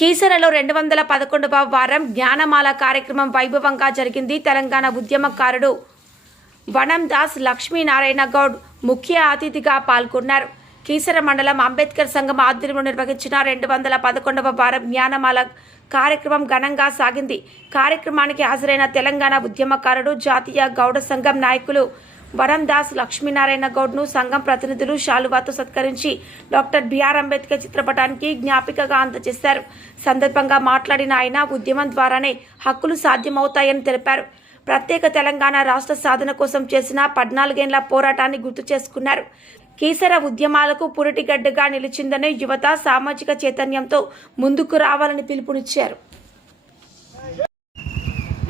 కీసరలో 211వ వారం జ్ఞానమాల కార్యక్రమం వైభవంగా జరిగింది. తెలంగాణ ఉద్యమకారుడు వనం దాస్ లక్ష్మీనారాయణ గౌడ్ ముఖ్య అతిథిగా పాల్గొన్నారు. కీసర మండలం అంబేద్కర్ సంఘం ఆధ్వర్యంలో నిర్వహించిన 211వ వారం జ్ఞానమాల కార్యక్రమం ఘనంగా సాగింది. కార్యక్రమానికి హాజరైన తెలంగాణ ఉద్యమకారుడు జాతీయ గౌడ సంఘం నాయకులు వనం దాస్ లక్ష్మీనారాయణ గౌడ్ను సంఘం ప్రతినిధులు శాలువాతో సత్కరించి డాక్టర్ బిఆర్ అంబేద్కర్ చిత్రపటానికి జ్ఞాపికగా అందజేశారు. సందర్భంగా మాట్లాడిన ఆయన ఉద్యమం ద్వారానే హక్కులు సాధ్యమవుతాయని తెలిపారు. ప్రత్యేక తెలంగాణ రాష్ట్ర సాధన కోసం చేసిన 14 ఏళ్ల పోరాటాన్ని గుర్తు చేసుకున్నారు. కీసర ఉద్యమాలకు పురిటిగడ్డగా నిలిచిందని యువత సామాజిక చైతన్యంతో ముందుకు రావాలని పిలుపునిచ్చారు.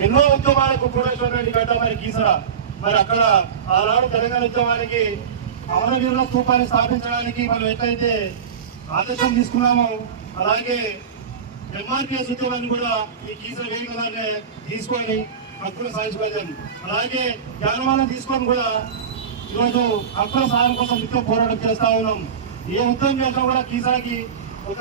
ఎన్నో ఉద్యమాలకు పురోగతి గడ్డ మరి కీసర. మరి అక్కడ ఆనాడు తెలంగాణ ఉద్యమానికి అమరవీరుల స్థూపాన్ని స్థాపించడానికి మనం ఎట్లయితే ఆదేశం తీసుకున్నామో అలాగే ఎంఆర్పిఎస్ ఉద్యమాన్ని కూడా ఈ కీసర వేదికలానే తీసుకొని హక్కులు సాధించుకోవాలి. అలాగే జ్ఞానమాలను తీసుకొని కూడా ఈరోజు హక్కుల సాధన కోసం నిత్యం పోరాటం చేస్తా ఉన్నాం. ఏ ఉద్యమం చేసినా కూడా కీసరకి ఒక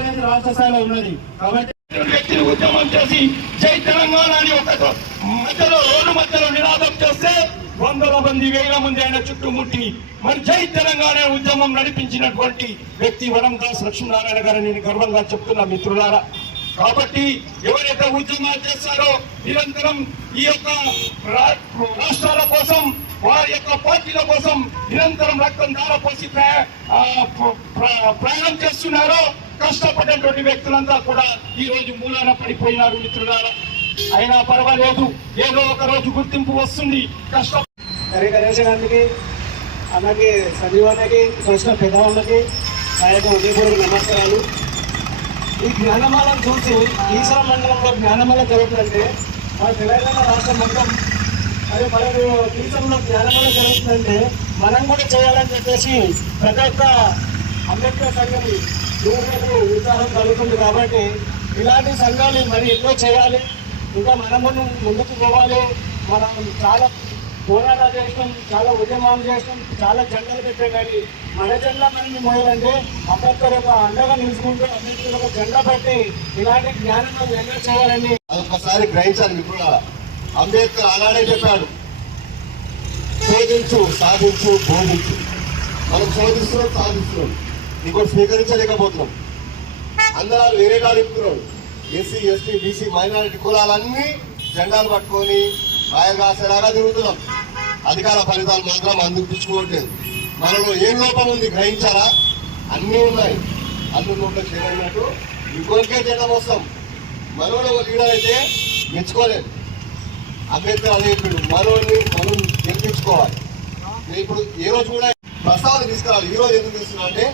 అనేది రాష్ట్ర స్థాయిలో ఉన్నది. కాబట్టి వ్యక్తిని ఉద్యమం చేసి జై తెలంగాణ అని ఒక రోడ్డు మధ్యలో నినాదం చేస్తే 100 మంది 1000 మంది ఆయన చుట్టుముట్టి మరి జై తెలంగాణ ఉద్యమం నడిపించినటువంటి వ్యక్తి వనం దాస్ లక్ష్మీనారాయణ గారు నేను గర్వంగా చెప్తున్నా మిత్రులారా. కాబట్టి ఎవరైతే ఉద్యమాలు చేస్తారో నిరంతరం ఈ యొక్క రాష్ట్రాల కోసం వారి యొక్క పార్టీల కోసం నిరంతరం రక్తం ధారపోసి ప్రయాణం చేస్తున్నారో కష్టపడినటువంటి వ్యక్తులంతా కూడా ఈ రోజు మూలాన పడిపోయినారు మిత్రులారా. అయినా పర్వాలేదు, ఏదో ఒక రోజు గుర్తింపు వస్తుంది. గణేశానికి అలాగే సంజీవానికి వచ్చిన పెద్దవాళ్ళకి నా యొక్క ఉదయపూర్వక నమస్కారాలు. ఈ జ్ఞానమాలను చూసి ఈశ్వర మండలంలో జ్ఞానమాల జరుగుతుందంటే మన తెలంగాణ రాష్ట్రం మొత్తం అదే మనకు ఈశ్వరంలో జ్ఞానమాల జరుగుతుందంటే మనం కూడా చేయాలని చెప్పేసి ప్రతి ఒక్క అంబేద్కర్ సంఘం యువకులకు ఉత్సాహం కలుగుతుంది. కాబట్టి ఇలాంటి సంఘాలు మరి ఎక్కువ చేయాలి, ఇంకా మనము ముందుకు పోవాలి. మనం చాలా పోరాటాలు చేస్తాం, చాలా ఉద్యమాలు చేస్తాం, చాలా జెండాలు పెట్టాం. కానీ మన జెండా మనల్ని మోయాలంటే అంబేద్కర్ యొక్క అండగా నిలుచుకుంటూ అంబేద్కర్ ఒక జెండా పెట్టి ఇలాంటి జ్ఞానం ఎన్నో చేయాలని ఒక్కసారి గ్రహించాలి మిత్రులారా. అంబేద్కర్ అలానే చెప్పాడు, శోధించు, సాధించు, బోధించు. మనం శోధిస్తున్నాం, సాధిస్తున్నాం, ఇంకోటి స్వీకరించలేకపోతున్నాం. అందరూ వేరే కాదు చెప్తున్నాడు. ఎస్సీ, ఎస్టీ, బీసీ, మైనారిటీ కులాలన్నీ జెండాలు పట్టుకొని రాయగాసేలాగా తిరుగుతున్నాం. అధికార ఫలితాలు మాత్రం అందిపించుకోవట్లేదు. మనలో ఏం లోపం ఉంది గ్రహించాలా? అన్నీ ఉన్నాయి. అల్లు నోట్లో చేయనట్టు ఇంకొకరికే జెండా వస్తాం. మనోడు ఒక లీడర్ అయితే మెచ్చుకోలేదు. అంబేద్కర్ అదే ఇప్పుడు మనోడిని మనం గెలిపించుకోవాలి. ఇప్పుడు ఏ రోజు కూడా ప్రస్తావన తీసుకురావాలి. ఈ రోజు ఎందుకు తీసుకున్నా అంటే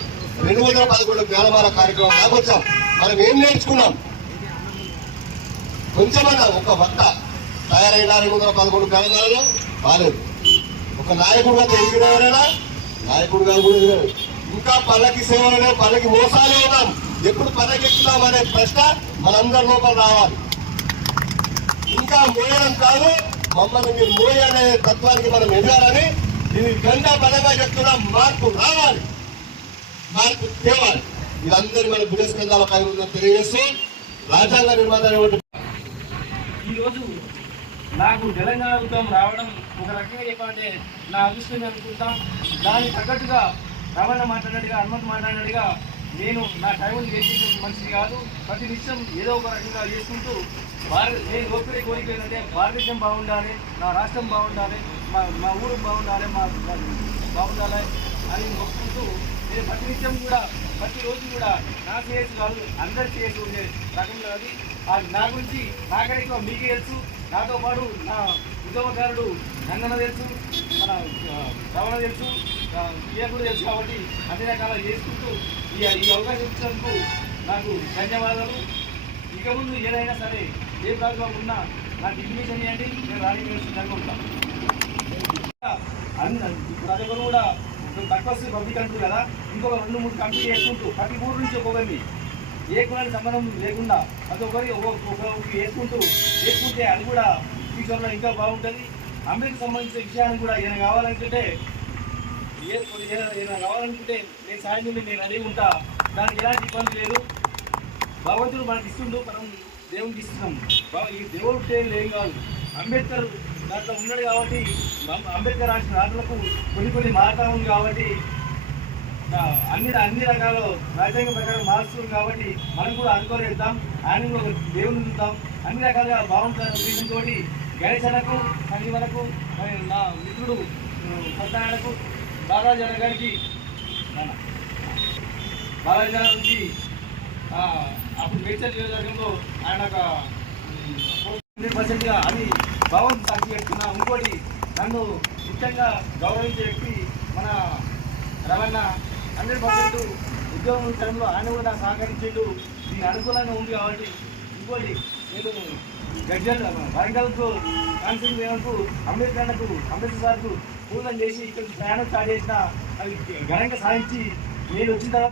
211 జ్ఞానమాల కార్యక్రమం దాకా వచ్చాం. మనం ఏం నేర్చుకున్నాం? కొంచెమన్నా ఒక వక్త తయారైన 211 జ్ఞానమాలలో బాలేదు. ఒక నాయకుడుగా తెలిసిన ఎవరైనా నాయకుడుగా కూడా ఇంకా పల్లకి సేవలనే పల్లకి మోసాలే ఉన్నాం. ఎప్పుడు పల్లకి ఎక్కుతాం అనే ప్రశ్న మనందరి లోపల రావాలి. ఇంకా మోయడం కాదు, మమ్మల్ని మీరు మోయ అనే తత్వానికి మనం ఎదగాలని ఇది గంట పదంగా చెప్తున్నాం. మార్పు రావాలి, మార్పు తేవాలి. ఇదందరూ మన బుధస్కంధాల పై ఉందని తెలియజేస్తూ రాజ్యాంగ నిర్మాణం ఈరోజు నాకు తెలంగాణ ఉద్యమం రావడం ఒక రకంగా చెప్పాలంటే నా అదృష్టం అనుకుంటాం. దానికి తగ్గట్టుగా రమణ మాట్లాడినట్టుగా, హనుమంత్ మాట్లాడినట్టుగా నేను నా టైంని వేస్ట్ చేసే మనిషి కాదు. ప్రతి నిమిషం ఏదో ఒక రకంగా చేసుకుంటూ నేను కోరుకునే కోరిక ఏంటంటే భారతదేశం బాగుండాలి, నా రాష్ట్రం బాగుండాలి, మా ఊరు బాగుండాలి, మా బాగుండాలి అని మొక్కుకుంటూ నేను ప్రతి నిమిషం కూడా ప్రతిరోజు కూడా నా చేయొచ్చు కాదు అందరు చేయొచ్చు ఉండే రకంలో అది నా గురించి నాకైతే మీకే తెలుసు. నాతో పాటు నా ఉద్యమకారుడు నందన తెలుసు, మన రమణ తెలుసు, ఈయన కూడా తెలుసు. కాబట్టి అన్ని రకాల చేసుకుంటూ ఈ అవకాశం ఇచ్చినందుకు నాకు ధన్యవాదాలు. ఇక ముందు ఏదైనా సరే ఏ ప్రాబ్లం ఉన్నా నాకు ఇన్ఫర్మేషన్ ఇవ్వండి, నేను రాజకీయ సిద్ధంగా ఉంటాను. ఇప్పుడు అదే కూడా తక్కువ పబ్లిక్ అంటారు కదా, ఇంకొక 2-3 కంపెనీ చేసుకుంటూ ప్రతి ఊరు నుంచి ఒక్కొక్కరిని ఏ కులానికి సంబంధం లేకుండా ప్రతి ఒక్కరికి ఒక్కొక్కరికి వేసుకుంటే అది కూడా ఫ్యూచర్లో ఇంకా బాగుంటుంది. అంబేద్కర్ సంబంధించిన విషయాన్ని కూడా ఈయన కావాలనుకుంటే ఏదైనా కావాలనుకుంటే నేను సాయం చేయమని నేను రెడీ ఉంటా. దానికి ఎలాంటి ఇబ్బంది లేదు. భగవంతుడు మనకి ఇస్తుండు, మనం దేవునికి ఇస్తున్నాం. ఈ దేవుడు ఏం కాదు, అంబేద్కర్ దాంట్లో ఉన్నాడు కాబట్టి, అంబేద్కర్ రాసిన రాతలకు కొన్ని మారుతా ఉంది కాబట్టి, అన్ని రకాల రాజ్యాంగ ప్రకారం మారుస్తుంది కాబట్టి మనం కూడా అనుకోలేద్దాం. ఆయన కూడా దేవుని ఉంటాం. అన్ని రకాలుగా బాగుంటారు ఉద్దేశంతో గణేశనకు సంజీవనకు నా మిత్రుడు సత్యనారాయణకు బాలాజీ గారికి నుంచి అప్పుడు మేడ్చల్ నియోజకవర్గంలో ఆయన ఒక 100%గా అది భగవంతు సాక్షి పెట్టుకున్నా. ఇంకోటి నన్ను ముఖ్యంగా గౌరవించే వ్యక్తి మన రమణ 100% ఉద్యోగం టైంలో ఆయన కూడా నాకు సహకరించిండు. దీనికి అనుకూలంగా ఉంది కాబట్టి. ఇంకోటి నేను గజ్జల్ వరంగల్కు కాన్సెల్ వేయకు అంబేద్కర్ సార్కు పూజలు చేసి ఇక్కడ ప్రయాణం స్టార్ట్ చేసిన అవి ఘనంగా సాధించి నేను వచ్చిన తర్వాత